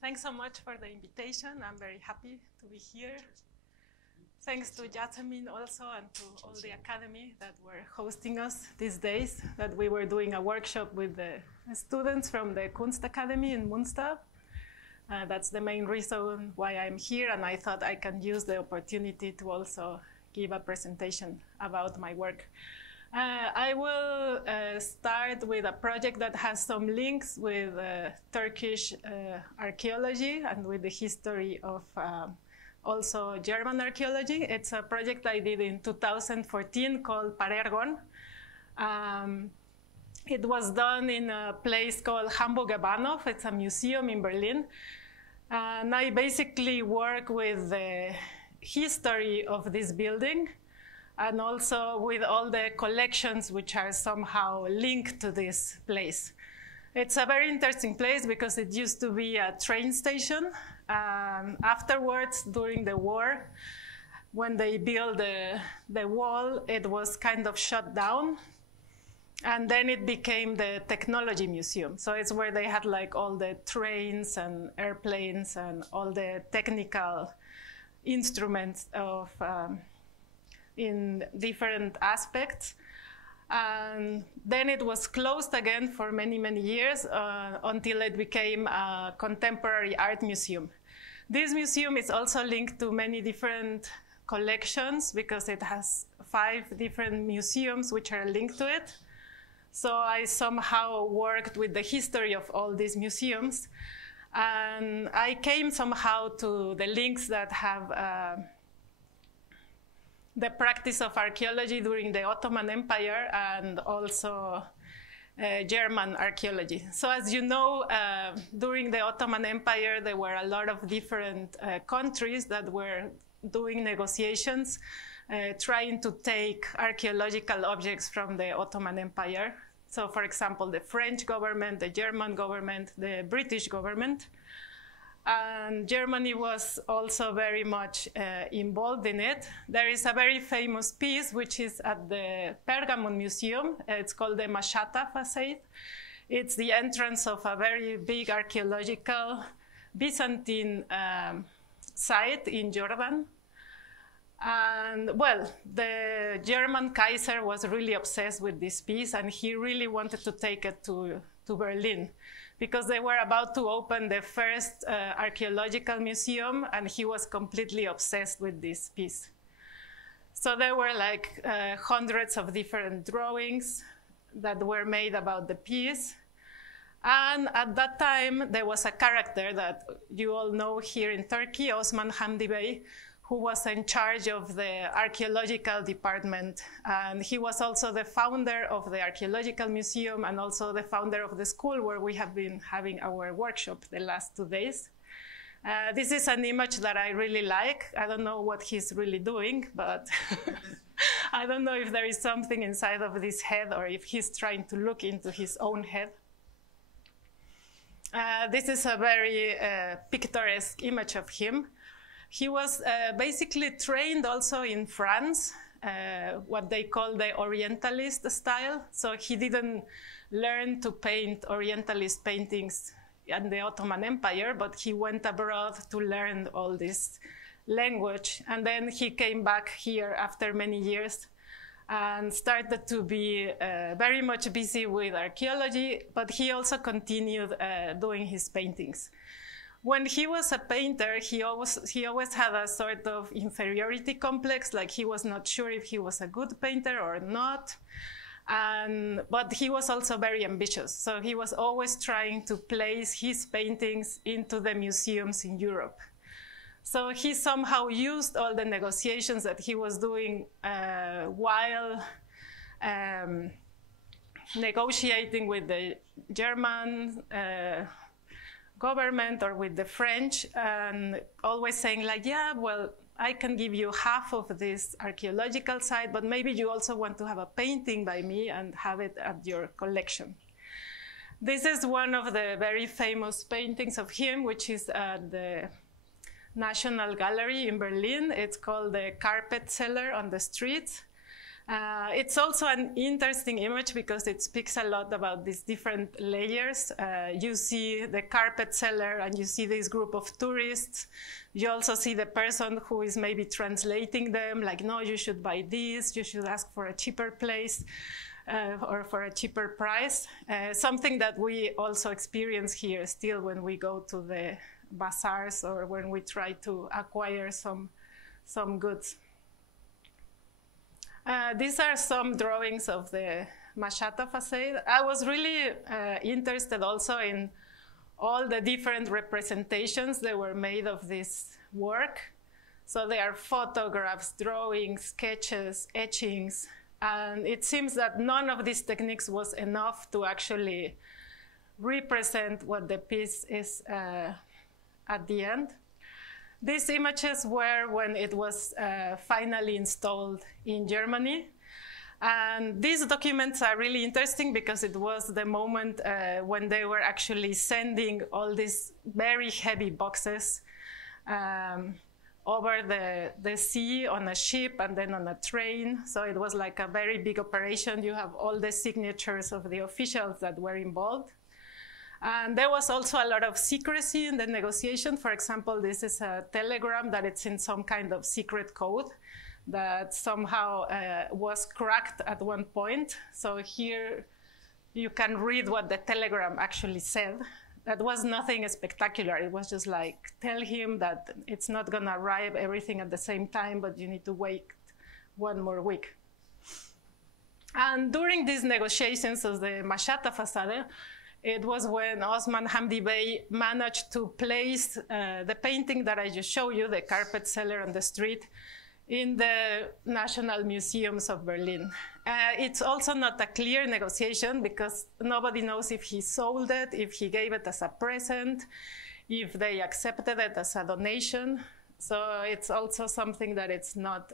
Thanks so much for the invitation. I'm very happy to be here. Thanks to Jasmine also and to all the academy that were hosting us these days, that we were doing a workshop with the students from the Kunst Academy in Münster. That's the main reason why I'm here, and I thought I can use the opportunity to also give a presentation about my work. I will start with a project that has some links with Turkish archaeology and with the history of also German archaeology. It's a project I did in 2014 called Parergon. It was done in a place called Hamburger Bahnhof. It's a museum in Berlin. And I basically work with the history of this building and also with all the collections which are somehow linked to this place. It's a very interesting place because it used to be a train station. Afterwards, during the war, when they built the wall, it was kind of shut down. And then it became the technology museum. So it's where they had like all the trains and airplanes and all the technical instruments of in different aspects. And then it was closed again for many, many years until it became a contemporary art museum. This museum is also linked to many different collections because it has 5 different museums which are linked to it. So I somehow worked with the history of all these museums. And I came somehow to the links that have the practice of archaeology during the Ottoman Empire and also German archaeology. So as you know, during the Ottoman Empire, there were a lot of different countries that were doing negotiations, trying to take archaeological objects from the Ottoman Empire. So for example, the French government, the German government, the British government. And Germany was also very much involved in it. There is a very famous piece which is at the Pergamon Museum. It's called the Mashata facade. It's the entrance of a very big archaeological Byzantine site in Jordan. And well, the German Kaiser was really obsessed with this piece, and he really wanted to take it to Berlin, because they were about to open the first archaeological museum, and he was completely obsessed with this piece. So there were like hundreds of different drawings that were made about the piece. And at that time, there was a character that you all know here in Turkey, Osman Hamdi Bey, who was in charge of the archaeological department. And he was also the founder of the Archaeological Museum and also the founder of the school where we have been having our workshop the last 2 days. This is an image that I really like. I don't know what he's really doing, but I don't know if there is something inside of this head or if he's trying to look into his own head. This is a very picturesque image of him. He was basically trained also in France, what they call the Orientalist style. So he didn't learn to paint Orientalist paintings in the Ottoman Empire, but he went abroad to learn all this language. And then he came back here after many years and started to be very much busy with archaeology, but he also continued doing his paintings. When he was a painter, he always had a sort of inferiority complex, like he was not sure if he was a good painter or not. But he was also very ambitious. So he was always trying to place his paintings into the museums in Europe. So he somehow used all the negotiations that he was doing while negotiating with the German government or with the French, and always saying like, yeah, well, I can give you half of this archaeological side, but maybe you also want to have a painting by me and have it at your collection. This is one of the very famous paintings of him, which is at the National Gallery in Berlin. It's called the Carpet Seller on the Street. It's also an interesting image because it speaks a lot about these different layers. You see the carpet seller and you see this group of tourists. You also see the person who is maybe translating them, like, no, you should buy this, you should ask for a cheaper place or for a cheaper price. Something that we also experience here still when we go to the bazaars or when we try to acquire some goods. These are some drawings of the Machata facade. I was really interested also in all the different representations that were made of this work. So there are photographs, drawings, sketches, etchings, and it seems that none of these techniques was enough to actually represent what the piece is at the end. These images were when it was finally installed in Germany. And these documents are really interesting because it was the moment when they were actually sending all these very heavy boxes over the sea on a ship and then on a train. So it was like a very big operation. You have all the signatures of the officials that were involved. And there was also a lot of secrecy in the negotiation. For example, this is a telegram that it's in some kind of secret code that somehow was cracked at one point. So here you can read what the telegram actually said. That was nothing spectacular. It was just like, tell him that it's not gonna arrive everything at the same time, but you need to wait one more week. And during these negotiations of the Machata facade, it was when Osman Hamdi Bey managed to place the painting that I just showed you, the carpet seller on the street, in the National Museums of Berlin. It's also not a clear negotiation because nobody knows if he sold it, if he gave it as a present, if they accepted it as a donation. So it's also something that it's not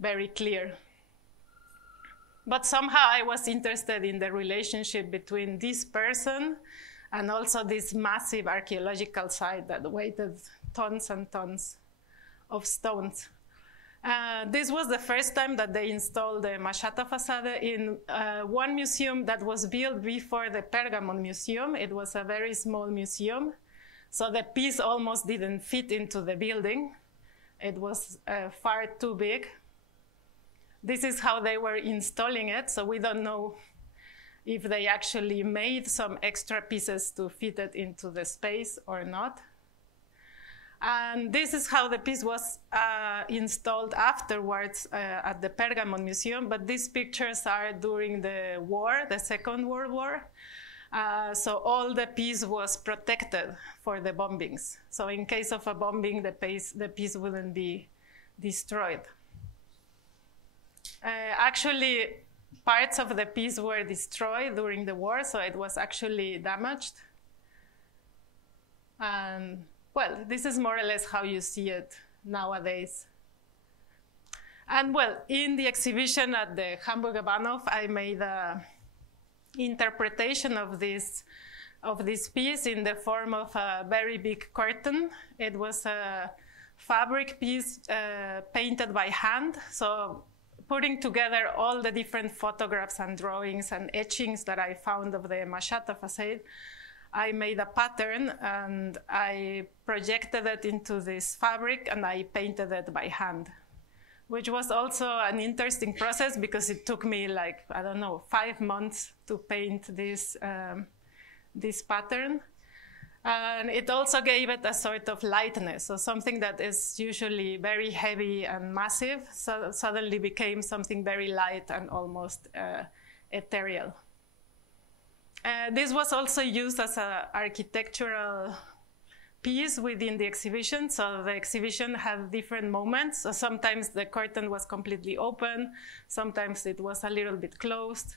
very clear. But somehow I was interested in the relationship between this person and also this massive archaeological site that weighed tons and tons of stones. This was the first time that they installed the Machata facade in one museum that was built before the Pergamon Museum. It was a very small museum, so the piece almost didn't fit into the building. It was far too big. This is how they were installing it, so we don't know if they actually made some extra pieces to fit it into the space or not. And this is how the piece was installed afterwards at the Pergamon Museum, but these pictures are during the war, the Second World War. So all the piece was protected for the bombings. So in case of a bombing, the piece wouldn't be destroyed. Actually, parts of the piece were destroyed during the war, so it was actually damaged. And well, this is more or less how you see it nowadays. And well, in the exhibition at the Hamburger Bahnhof, I made an interpretation of this piece in the form of a very big curtain. It was a fabric piece painted by hand. So putting together all the different photographs and drawings and etchings that I found of the Machata facade, I made a pattern and I projected it into this fabric and I painted it by hand, which was also an interesting process because it took me like, I don't know, 5 months to paint this pattern. And it also gave it a sort of lightness. So something that is usually very heavy and massive suddenly became something very light and almost ethereal. This was also used as an architectural piece within the exhibition. So the exhibition had different moments. So sometimes the curtain was completely open. Sometimes it was a little bit closed.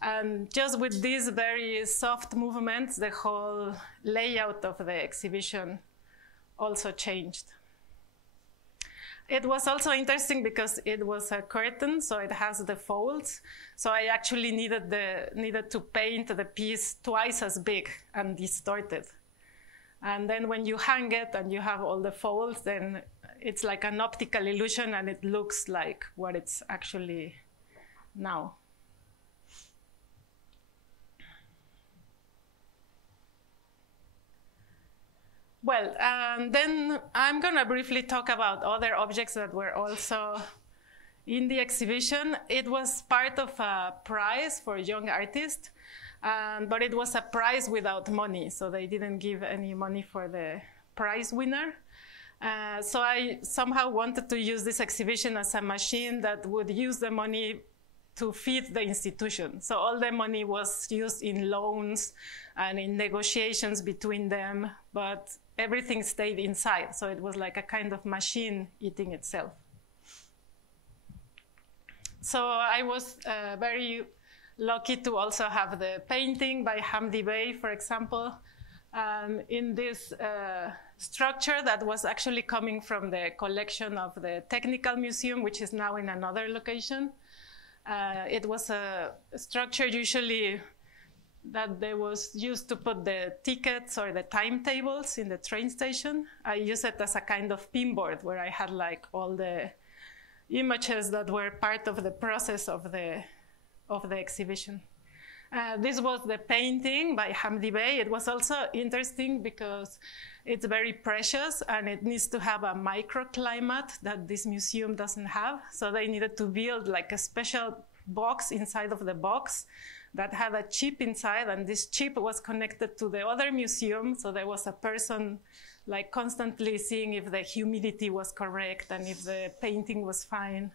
And just with these very soft movements, the whole layout of the exhibition also changed. It was also interesting because it was a curtain, so it has the folds. So I actually needed to paint the piece twice as big and distorted. And then when you hang it and you have all the folds, then it's like an optical illusion and it looks like what it's actually now. Well, then I'm going to briefly talk about other objects that were also in the exhibition. It was part of a prize for young artists, but it was a prize without money, so they didn't give any money for the prize winner. So I somehow wanted to use this exhibition as a machine that would use the money to feed the institution. So all the money was used in loans and in negotiations between them, but everything stayed inside. So it was like a kind of machine eating itself. So I was very lucky to also have the painting by Hamdi Bey, for example, in this structure that was actually coming from the collection of the Technical Museum, which is now in another location. It was a structure usually that they was used to put the tickets or the timetables in the train station. I used it as a kind of pinboard where I had like all the images that were part of the process of the exhibition. This was the painting by Hamdi Bey. It was also interesting because it's very precious and it needs to have a microclimate that this museum doesn't have. So they needed to build like a special box inside of the box that had a chip inside, and this chip was connected to the other museum. So there was a person like constantly seeing if the humidity was correct and if the painting was fine.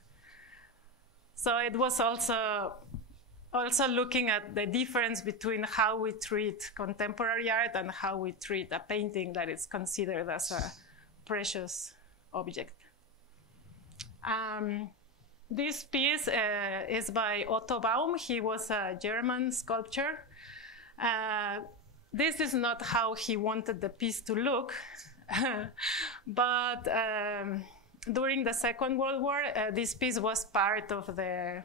So it was also looking at the difference between how we treat contemporary art and how we treat a painting that is considered as a precious object. This piece is by Otto Baum. He was a German sculptor. This is not how he wanted the piece to look, but during the Second World War, this piece was part of the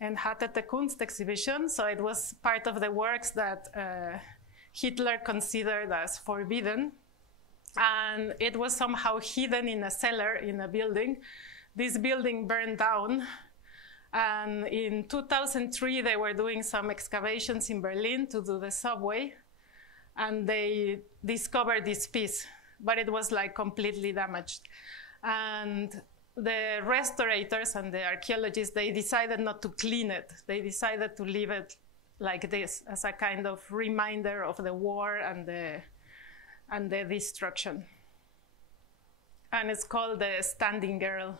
Untitled Kunst exhibition, so it was part of the works that Hitler considered as forbidden, and it was somehow hidden in a cellar in a building. This building burned down, and in 2003 they were doing some excavations in Berlin to do the subway, and they discovered this piece, but it was like completely damaged. And the restaurators and the archaeologists, they decided not to clean it. They decided to leave it like this as a kind of reminder of the war and the destruction. And it's called the Standing Girl.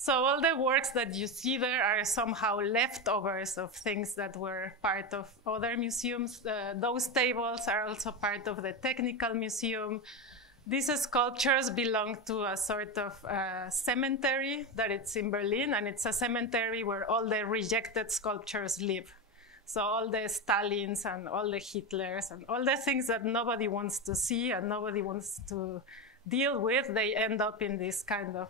So all the works that you see there are somehow leftovers of things that were part of other museums. Those tables are also part of the Technical Museum. These sculptures belong to a sort of cemetery that it's in Berlin, and it's a cemetery where all the rejected sculptures live. So all the Stalins and all the Hitlers and all the things that nobody wants to see and nobody wants to deal with, they end up in this kind of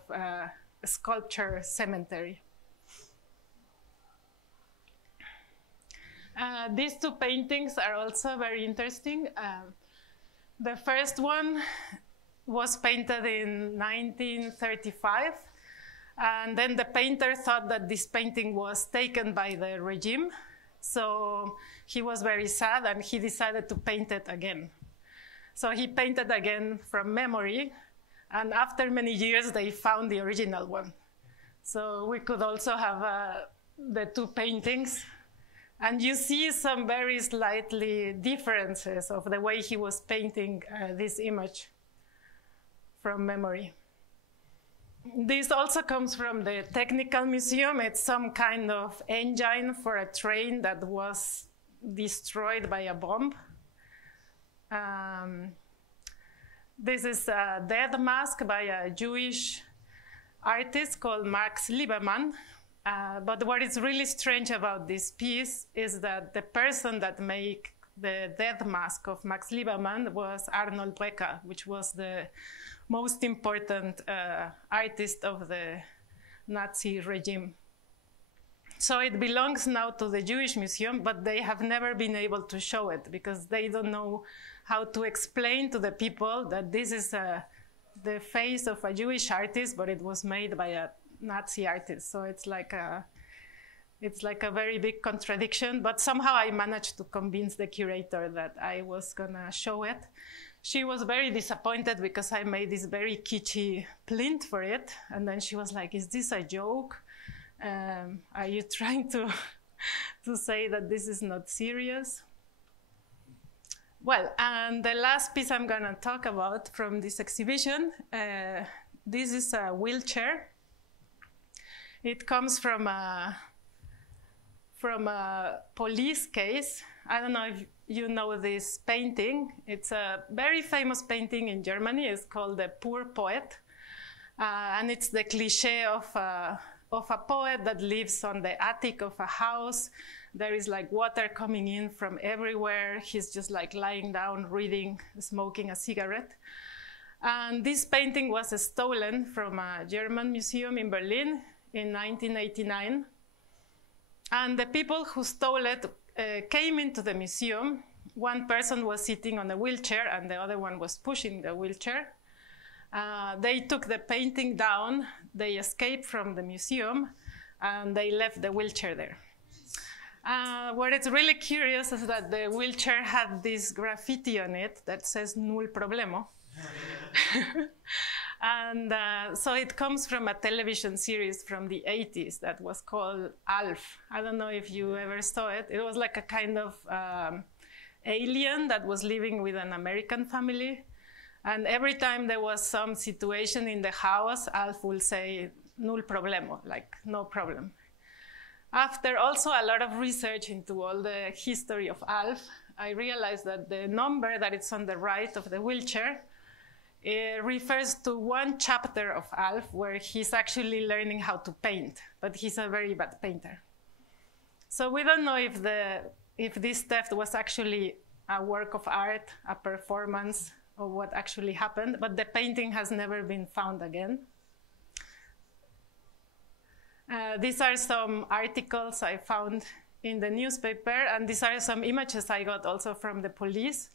sculpture cemetery. These two paintings are also very interesting. The first one was painted in 1935, and then the painter thought that this painting was taken by the regime, so he was very sad and he decided to paint it again. So he painted again from memory, and after many years they found the original one. So we could also have the two paintings, and you see some very slightly differences of the way he was painting this image from memory. This also comes from the Technical Museum. It's some kind of engine for a train that was destroyed by a bomb. This is a death mask by a Jewish artist called Max Liebermann. But what is really strange about this piece is that the person that made the death mask of Max Liebermann was Arnold Breker, which was the most important artist of the Nazi regime. So it belongs now to the Jewish Museum, but they have never been able to show it because they don't know how to explain to the people that this is the face of a Jewish artist, but it was made by a Nazi artist. So it's like a very big contradiction, but somehow I managed to convince the curator that I was gonna show it. She was very disappointed because I made this very kitschy plinth for it. And then she was like, is this a joke? Are you trying to say that this is not serious? Well, and the last piece I'm gonna talk about from this exhibition, this is a wheelchair. It comes from a police case. I don't know if you know this painting. It's a very famous painting in Germany. It's called The Poor Poet. And it's the cliche of a poet that lives on the attic of a house. There is like water coming in from everywhere. He's just like lying down, reading, smoking a cigarette. And this painting was stolen from a German museum in Berlin in 1989. And the people who stole it came into the museum. One person was sitting on a wheelchair and the other one was pushing the wheelchair. They took the painting down, they escaped from the museum, and they left the wheelchair there. What is really curious is that the wheelchair had this graffiti on it that says "Null Problemo." And so it comes from a television series from the 80s that was called Alf. I don't know if you ever saw it. It was like a kind of alien that was living with an American family. And every time there was some situation in the house, Alf will say, "Null problemo," like no problem. After also a lot of research into all the history of Alf, I realized that the number that is on the right of the wheelchair refers to one chapter of Alf where he's actually learning how to paint, but he's a very bad painter. So we don't know if this theft was actually a work of art, a performance, or what actually happened, but the painting has never been found again. These are some articles I found in the newspaper, and these are some images I got also from the police.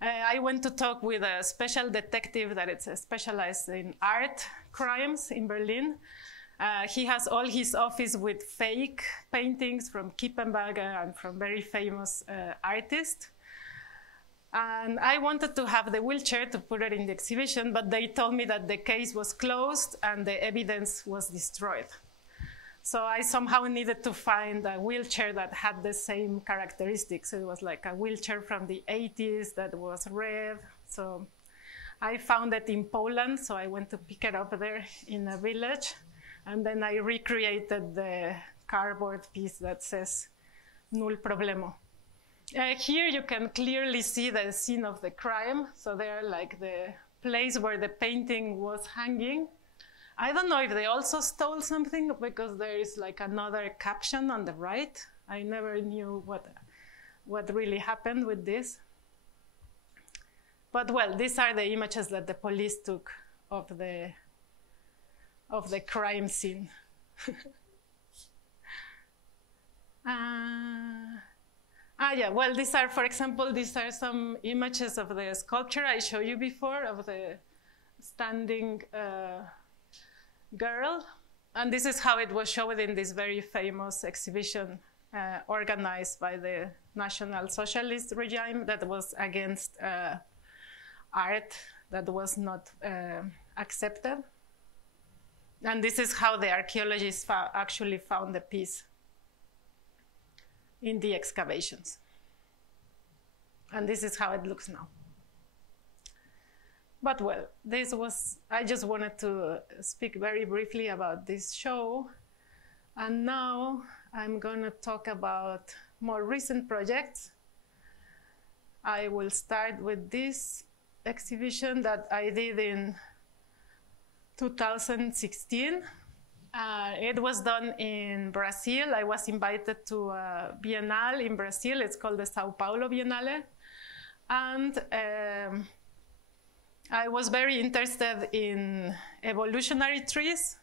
I went to talk with a special detective that is specialized in art crimes in Berlin. He has all his office with fake paintings from Kippenberger and from very famous artists. And I wanted to have the wheelchair to put it in the exhibition, but they told me that the case was closed and the evidence was destroyed. So I somehow needed to find a wheelchair that had the same characteristics. It was like a wheelchair from the 80s that was red. So I found it in Poland, so I went to pick it up there in a village. And then I recreated the cardboard piece that says "Null Problemo." Here you can clearly see the scene of the crime. So there, like the place where the painting was hanging. I don't know if they also stole something because there is like another caption on the right. I never knew what really happened with this. But well, these are the images that the police took of the crime scene. Yeah, well, these are, for example, these are some images of the sculpture I showed you before of the standing girl. And this is how it was shown in this very famous exhibition organized by the National Socialist regime that was against art that was not accepted. And this is how the archaeologists actually found the piece in the excavations. And this is how it looks now. But well, I just wanted to speak very briefly about this show. And now I'm gonna talk about more recent projects. I will start with this exhibition that I did in 2016. It was done in Brazil. I was invited to a Biennale in Brazil. It's called the Sao Paulo Biennale. And I was very interested in evolutionary trees.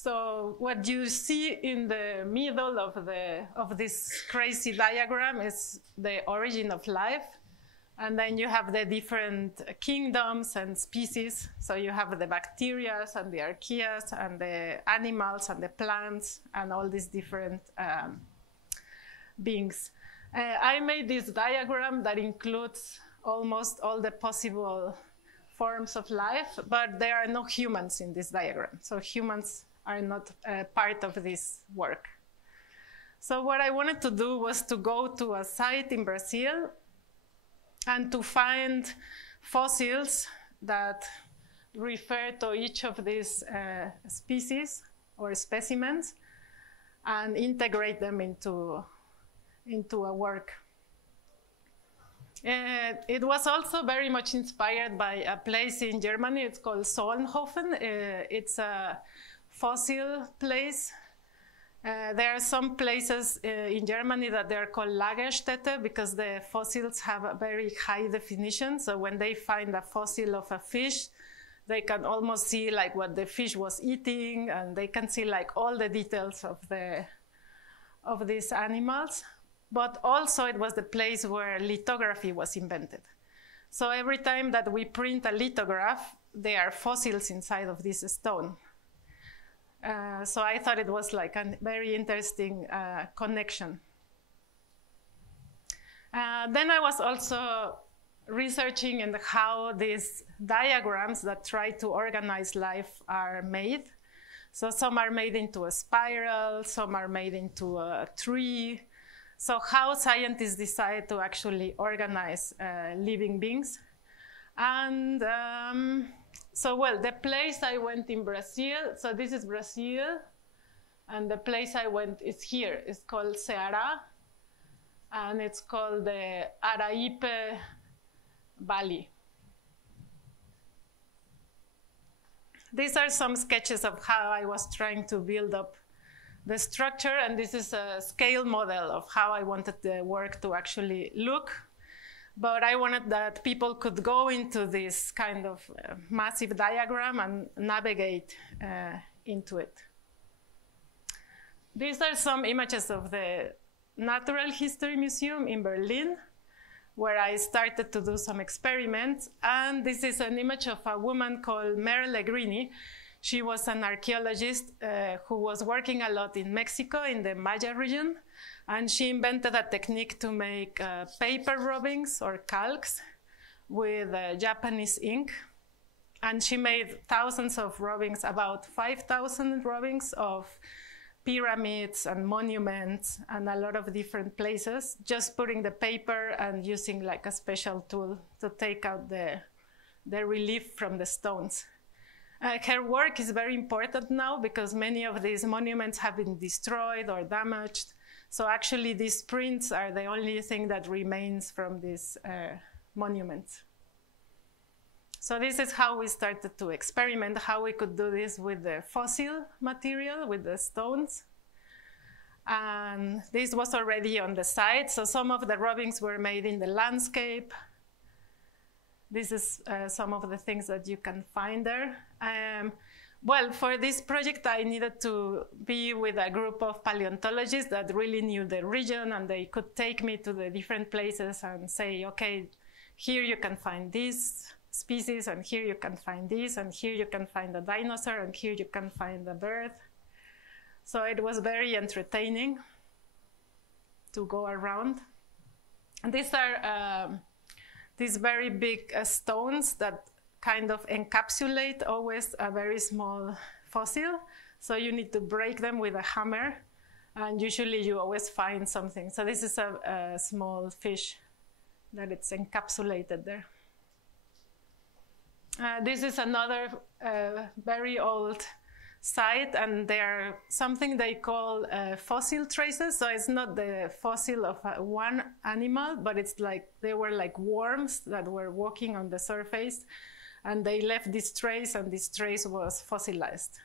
So what you see in the middle of this crazy diagram is the origin of life. And then you have the different kingdoms and species. So you have the bacteria and the archaeas and the animals and the plants and all these different beings. I made this diagram that includes almost all the possible forms of life, but there are no humans in this diagram. So humans are not part of this work. So what I wanted to do was to go to a site in Brazil and to find fossils that refer to each of these species or specimens and integrate them into a work. It was also very much inspired by a place in Germany. It's called Solnhofen. It's a fossil place. There are some places in Germany that they're called Lagerstätte because the fossils have a very high definition. So when they find a fossil of a fish, they can almost see like what the fish was eating, and they can see like all the details of these animals. But also it was the place where lithography was invented. So every time that we print a lithograph, there are fossils inside of this stone. So I thought it was like a very interesting connection. Then I was also researching in how these diagrams that try to organize life are made. So some are made into a spiral, some are made into a tree. So how scientists decide to actually organize living beings. And so, well, the place I went in Brazil, so this is Brazil, and the place I went is here. It's called Ceará, and it's called the Araipe Valley. These are some sketches of how I was trying to build up the structure, and this is a scale model of how I wanted the work to actually look. But I wanted that people could go into this kind of massive diagram and navigate into it. These are some images of the Natural History Museum in Berlin, where I started to do some experiments. And this is an image of a woman called Merle Grini. She was an archaeologist who was working a lot in Mexico in the Maya region. And she invented a technique to make paper rubbings or calcs with Japanese ink. And she made thousands of rubbings, about 5,000 rubbings of pyramids and monuments and a lot of different places, just putting the paper and using like a special tool to take out the relief from the stones. Her work is very important now because many of these monuments have been destroyed or damaged. So actually these prints are the only thing that remains from these monuments. So this is how we started to experiment, how we could do this with the fossil material, with the stones. And this was already on the site. So some of the rubbings were made in the landscape. This is some of the things that you can find there. Well, for this project, I needed to be with a group of paleontologists that really knew the region, and they could take me to the different places and say, okay, here you can find this species, and here you can find this, and here you can find a dinosaur, and here you can find a bird. So it was very entertaining to go around. And these are these very big stones that kind of encapsulate always a very small fossil. So you need to break them with a hammer, and usually you always find something. So this is a small fish that it's encapsulated there. This is another very old site, and they're something they call fossil traces. So it's not the fossil of one animal, but it's like they were like worms that were walking on the surface, and they left this trace, and this trace was fossilized.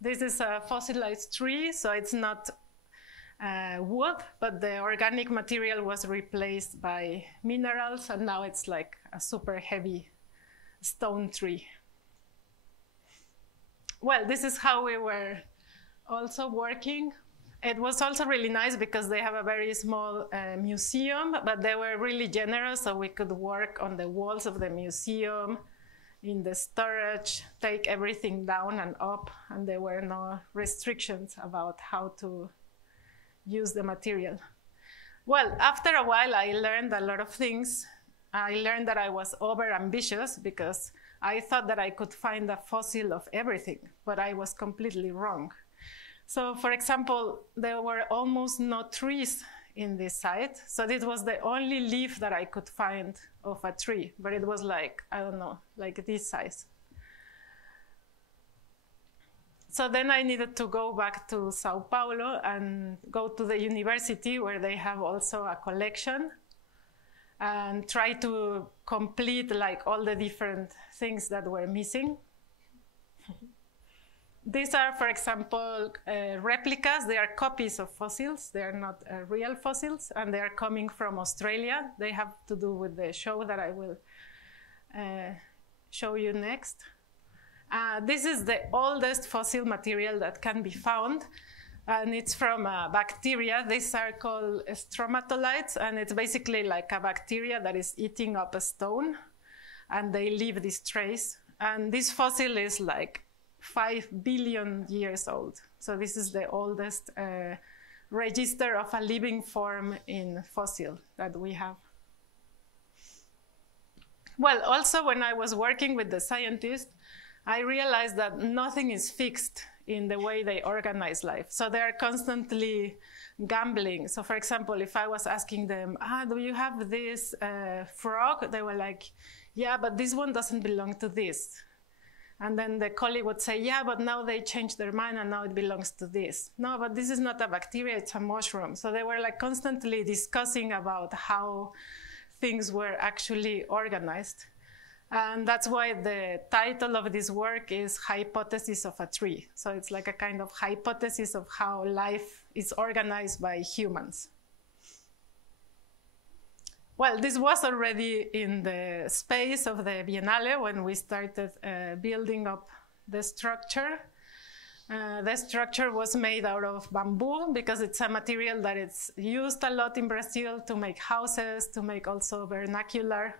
This is a fossilized tree, so it's not wood, but the organic material was replaced by minerals, and now it's like a super heavy stone tree. well, this is how we were also working. It was also really nice because they have a very small museum, but they were really generous, so we could work on the walls of the museum, in the storage, take everything down and up, and there were no restrictions about how to use the material. Well, after a while, I learned a lot of things. I learned that I was over-ambitious because I thought that I could find a fossil of everything, but I was completely wrong. So, for example, there were almost no trees in this site. So this was the only leaf that I could find of a tree, but it was like, I don't know, like this size. So then I needed to go back to Sao Paulo and go to the university where they have also a collection and try to complete like all the different things that were missing. These are, for example, replicas. They are copies of fossils. They are not real fossils, and they are coming from Australia. They have to do with the show that I will show you next. This is the oldest fossil material that can be found, and it's from a bacteria. These are called stromatolites, and it's basically like a bacteria that is eating up a stone, and they leave this trace. And this fossil is like 5 billion years old. So this is the oldest register of a living form in fossil that we have. Well, also when I was working with the scientists, I realized that nothing is fixed in the way they organize life. So they're constantly gambling. So for example, if I was asking them, do you have this frog? They were like, yeah, but this one doesn't belong to this. And then the colleague would say, yeah, but now they changed their mind and now it belongs to this. No, but this is not a bacteria, it's a mushroom. So they were like constantly discussing about how things were actually organized. And that's why the title of this work is Hypothesis of a Tree. So it's like a kind of hypothesis of how life is organized by humans. Well, this was already in the space of the Biennale when we started building up the structure. The structure was made out of bamboo because it's a material that it's used a lot in Brazil to make houses, to make also vernacular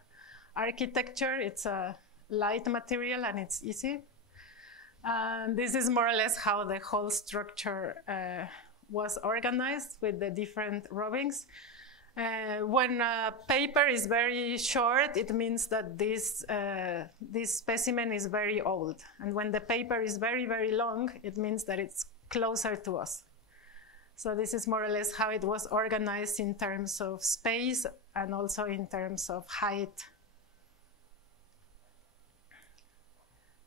architecture. It's a light material and it's easy. And this is more or less how the whole structure was organized with the different rubbings. When a paper is very short, it means that this specimen is very old. And when the paper is very, very long, it means that it's closer to us. So this is more or less how it was organized in terms of space and also in terms of height.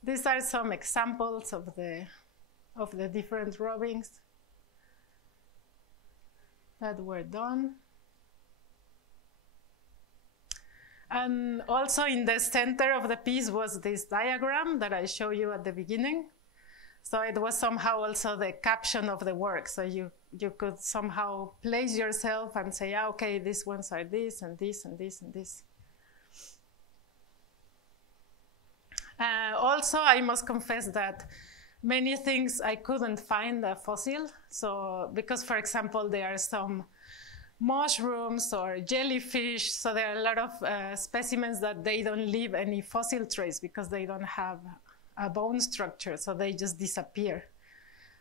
These are some examples of the different rubbings that were done. And also in the center of the piece was this diagram that I showed you at the beginning. So it was somehow also the caption of the work. So you could somehow place yourself and say, okay, these ones are this and this and this and this. Also, I must confess that many things I couldn't find a fossil. So because, for example, there are some mushrooms or jellyfish. So there are a lot of specimens that they don't leave any fossil trace because they don't have a bone structure, so they just disappear.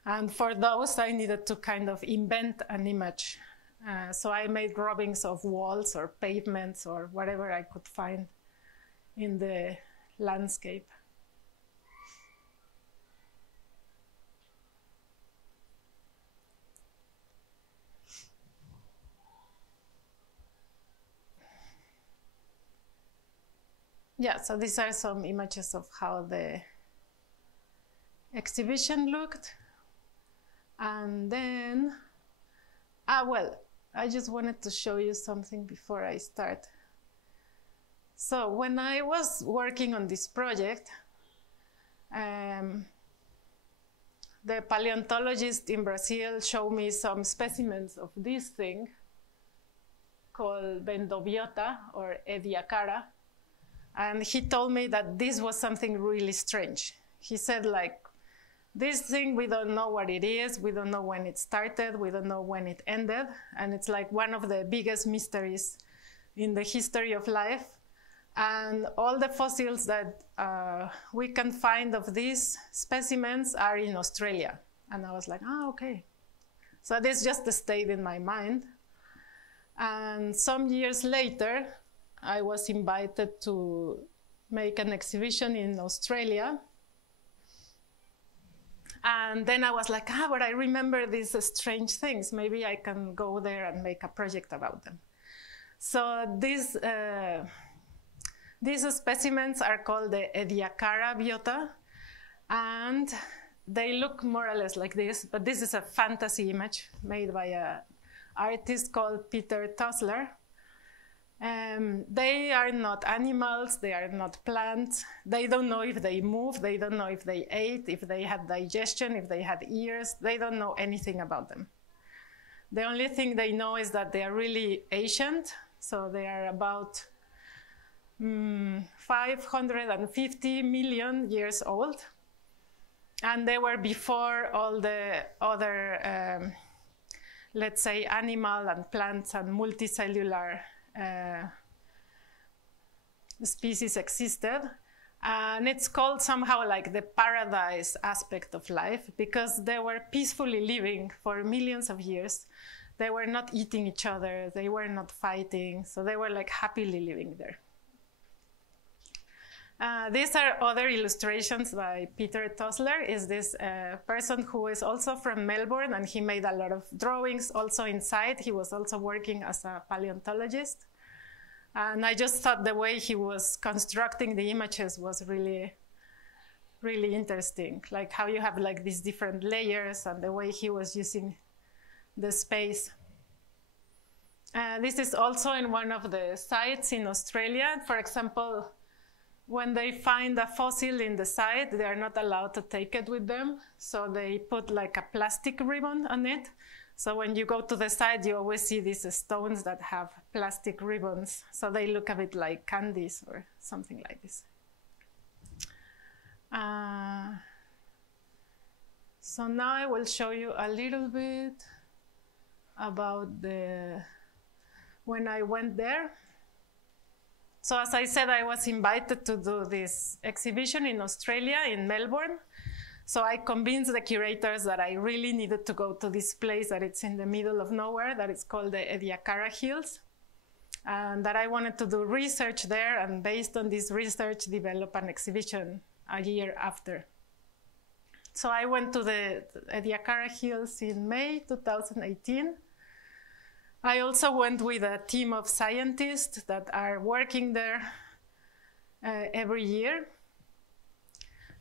And for those, I needed to kind of invent an image. So I made rubbings of walls or pavements or whatever I could find in the landscape. Yeah, so these are some images of how the exhibition looked. And then, well, I just wanted to show you something before I start. So when I was working on this project, the paleontologist in Brazil showed me some specimens of this thing called Biota or Ediacara. And he told me that this was something really strange. He said, like, this thing, we don't know what it is, we don't know when it started, we don't know when it ended, and it's like one of the biggest mysteries in the history of life. And all the fossils that we can find of these specimens are in Australia. And I was like, oh, okay. So this just stayed in my mind. And some years later, I was invited to make an exhibition in Australia. And then I was like, but I remember these strange things. Maybe I can go there and make a project about them. So these specimens are called the Ediacara Biota, and they look more or less like this, but this is a fantasy image made by an artist called Peter Tosler. They are not animals, they are not plants. They don't know if they move, they don't know if they ate, if they had digestion, if they had ears. They don't know anything about them. The only thing they know is that they are really ancient, so they are about 550 million years old. And they were before all the other, let's say, animal and plants and multicellular species existed. And it's called somehow like the paradise aspect of life, because they were peacefully living for millions of years. They were not eating each other, they were not fighting, so they were like happily living there. These are other illustrations by Peter Tosler. Is this person who is also from Melbourne, and he made a lot of drawings also inside. He was also working as a paleontologist. And I just thought the way he was constructing the images was really, really interesting. Like how you have like these different layers and the way he was using the space. This is also in one of the sites in Australia. For example, when they find a fossil in the site, they are not allowed to take it with them. So they put like a plastic ribbon on it. So when you go to the site, you always see these stones that have plastic ribbons. So they look a bit like candies or something like this. So now I will show you a little bit about when I went there. So as I said, I was invited to do this exhibition in Australia, in Melbourne. So I convinced the curators that I really needed to go to this place that it's in the middle of nowhere, that is called the Ediacara Hills, and that I wanted to do research there, and based on this research, develop an exhibition a year after. So I went to the Ediacara Hills in May 2018. I also went with a team of scientists that are working there every year.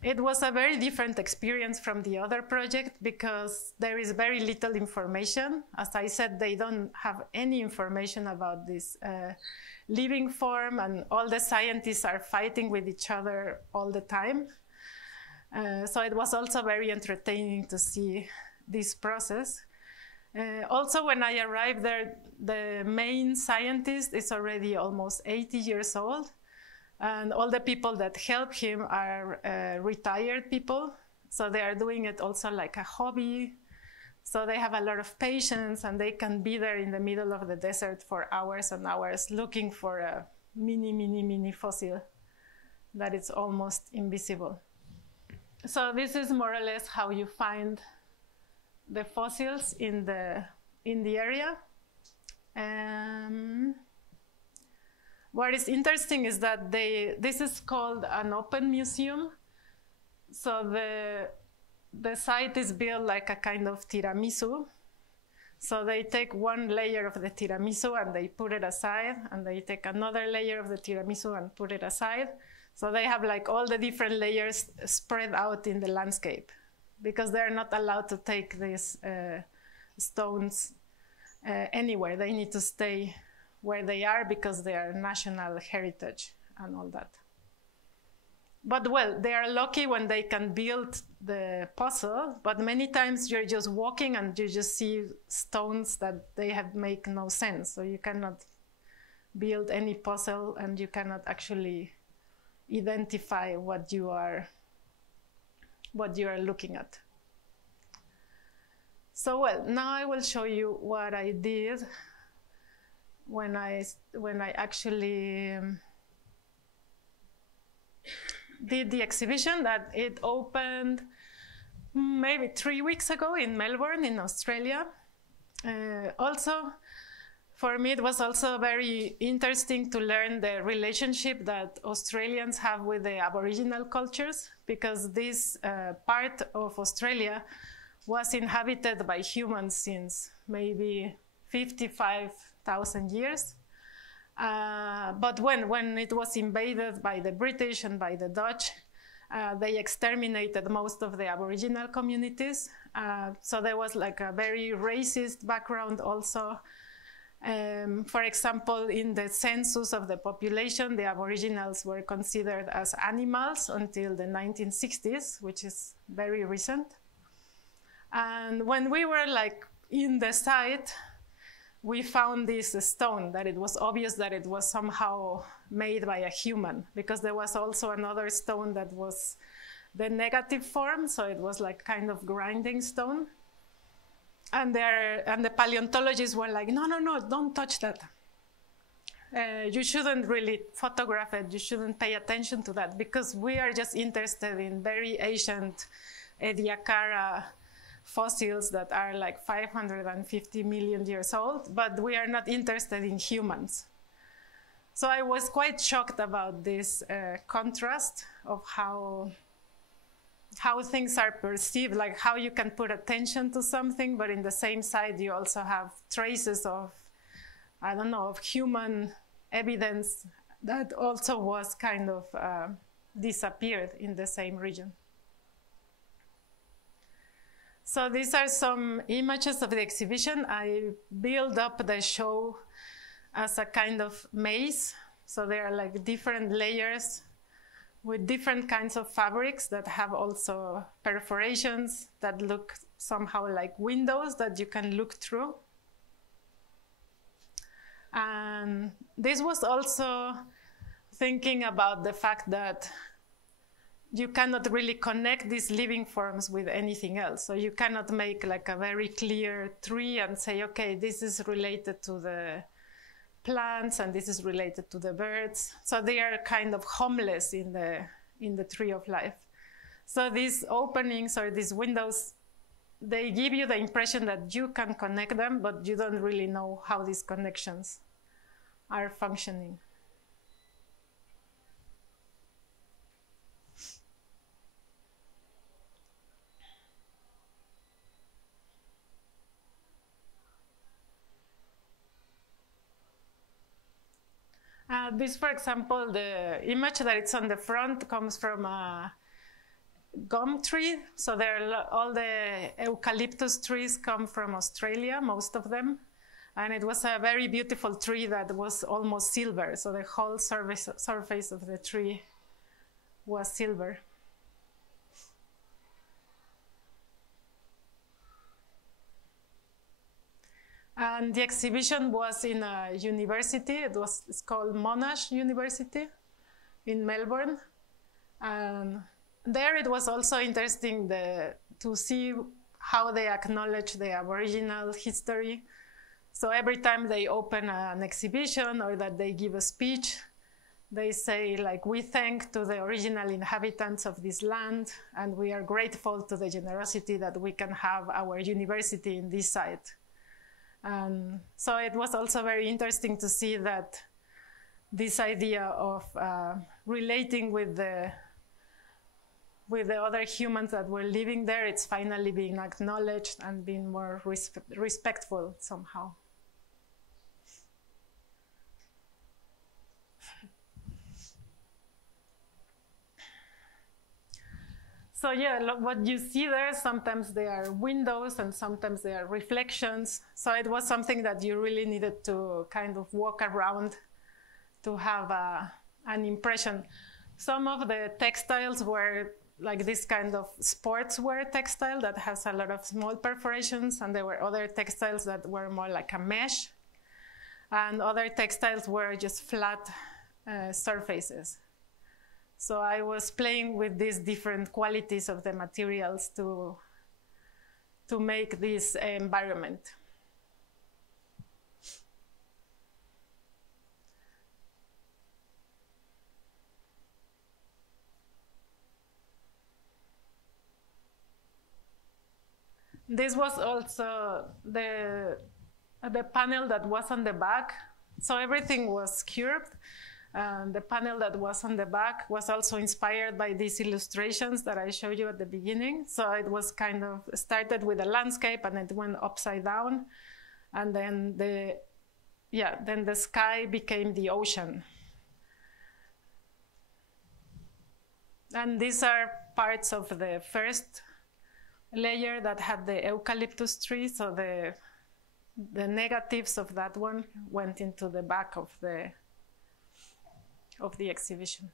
It was a very different experience from the other project because there is very little information. As I said, they don't have any information about this living form, and all the scientists are fighting with each other all the time. So it was also very entertaining to see this process. Also, when I arrived there, the main scientist is already almost 80 years old. And all the people that help him are retired people. So they are doing it also like a hobby. So they have a lot of patience, and they can be there in the middle of the desert for hours and hours looking for a mini fossil that is almost invisible. So this is more or less how you find the fossils in the area. What is interesting is that this is called an open museum. So the site is built like a kind of tiramisu. So they take one layer of the tiramisu and they put it aside, and they take another layer of the tiramisu and put it aside. So they have like all the different layers spread out in the landscape, because they're not allowed to take these stones anywhere. They need to stay where they are because they are national heritage and all that. But well, they are lucky when they can build the puzzle, but many times you're just walking and you just see stones that they have make no sense. So you cannot build any puzzle, and you cannot actually identify what you are what you are looking at. So, well, now I will show you what I did when I actually did the exhibition. That it opened maybe 3 weeks ago in Melbourne, in Australia. Also, for me, it was also very interesting to learn the relationship that Australians have with the Aboriginal cultures, because this part of Australia was inhabited by humans since maybe 55,000 years. But when it was invaded by the British and by the Dutch, they exterminated most of the Aboriginal communities. So there was like a very racist background also. For example, in the census of the population, the Aboriginals were considered as animals until the 1960s, which is very recent. And when we were like in the site, we found this stone that it was obvious that it was somehow made by a human, because there was also another stone that was the negative form, so it was like kind of grinding stone. And the paleontologists were like, no, don't touch that. You shouldn't really photograph it. You shouldn't pay attention to that, because we are just interested in very ancient Ediacara fossils that are like 550 million years old, but we are not interested in humans. So I was quite shocked about this contrast of how things are perceived, like how you can put attention to something, but in the same side you also have traces of, I don't know, of human evidence that also was kind of disappeared in the same region. So these are some images of the exhibition. I built up the show as a kind of maze. So there are like different layers with different kinds of fabrics that have also perforations that look somehow like windows that you can look through. And this was also thinking about the fact that you cannot really connect these living forms with anything else. So you cannot make like a very clear tree and say, okay, this is related to the plants and this is related to the birds. So they are kind of homeless in the tree of life. So these openings or these windows, they give you the impression that you can connect them, but you don't really know how these connections are functioning. This, for example, the image that it's on the front comes from a gum tree. So all the eucalyptus trees come from Australia, most of them. And it was a very beautiful tree that was almost silver. So the whole surface of the tree was silver. And the exhibition was in a university. It's called Monash University in Melbourne. And there it was also interesting to see how they acknowledge the Aboriginal history. So every time they open an exhibition or that they give a speech, they say, like, we thank to the original inhabitants of this land, and we are grateful to the generosity that we can have our university in this site. So it was also very interesting to see that this idea of relating with the other humans that were living there, it's finally being acknowledged and being more respectful somehow. So yeah, what you see there, sometimes they are windows and sometimes they are reflections. So it was something that you really needed to kind of walk around to have an impression. Some of the textiles were like this kind of sportswear textile that has a lot of small perforations, and there were other textiles that were more like a mesh, and other textiles were just flat surfaces. So I was playing with these different qualities of the materials to make this environment. This was also the panel that was on the back. So everything was curved. The panel that was on the back was also inspired by these illustrations that I showed you at the beginning. So it was kind of started with a landscape and it went upside down. And then the sky became the ocean. And these are parts of the first layer that had the eucalyptus tree. So the negatives of that one went into the back of the exhibition.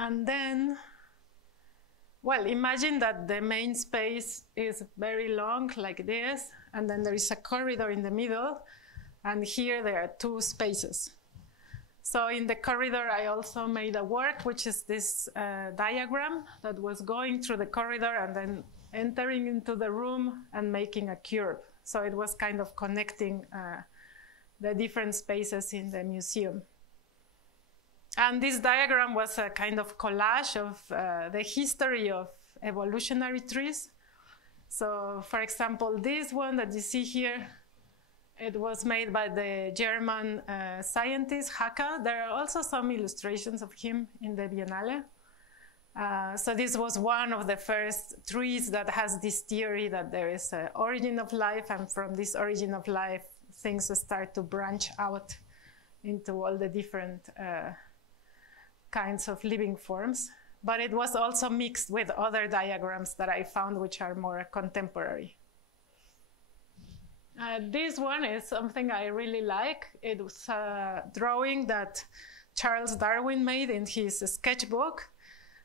And then, well, imagine that the main space is very long, like this, and then there is a corridor in the middle, and here there are two spaces. So in the corridor, I also made a work, which is this diagram that was going through the corridor and then entering into the room and making a curve. So it was kind of connecting the different spaces in the museum. And this diagram was a kind of collage of the history of evolutionary trees. So, for example, this one that you see here, it was made by the German scientist Hacker. There are also some illustrations of him in the Biennale. So this was one of the first trees that has this theory that there is an origin of life, and from this origin of life, things start to branch out into all the different kinds of living forms. But it was also mixed with other diagrams that I found which are more contemporary. This one is something I really like. It was a drawing that Charles Darwin made in his sketchbook.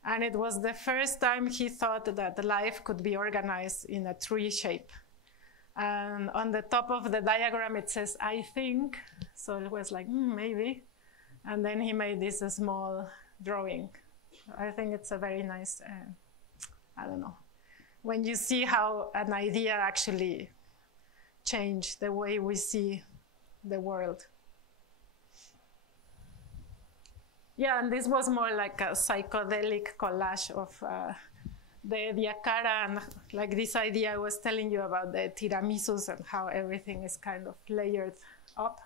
And it was the first time he thought that life could be organized in a tree shape. And on the top of the diagram, it says, "I think." So it was like, maybe. And then he made this small drawing. I think it's a very nice, I don't know, when you see how an idea actually changed the way we see the world. Yeah, and this was more like a psychedelic collage of the Ediacara, and like this idea I was telling you about the tiramisus and how everything is kind of layered up.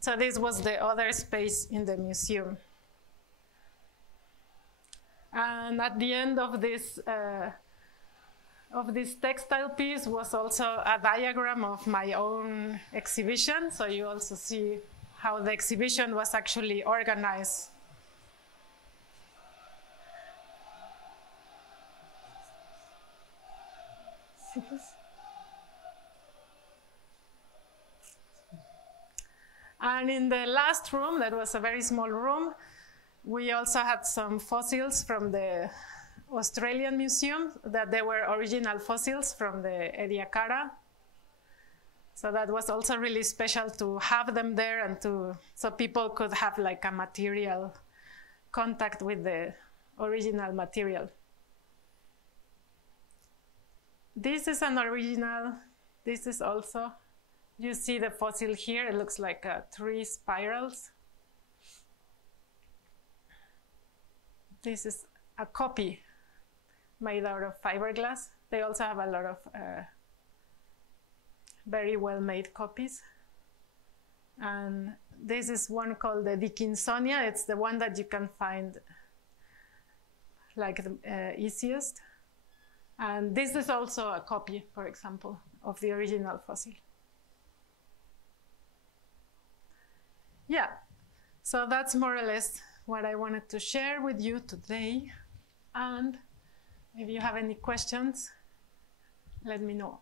So this was the other space in the museum. And at the end of this textile piece was also a diagram of my own exhibition. So you also see how the exhibition was actually organized. And in the last room, that was a very small room, we also had some fossils from the Australian Museum, that they were original fossils from the Ediacara. So that was also really special to have them there, and so people could have like a material contact with the original material. This is an original. This is also, you see the fossil here, it looks like 3 spirals. This is a copy made out of fiberglass. They also have a lot of very well-made copies. And this is one called the Dickinsonia. It's the one that you can find like the easiest. And this is also a copy, for example, of the original fossil. yeah, so that's more or less what I wanted to share with you today. And if you have any questions, let me know.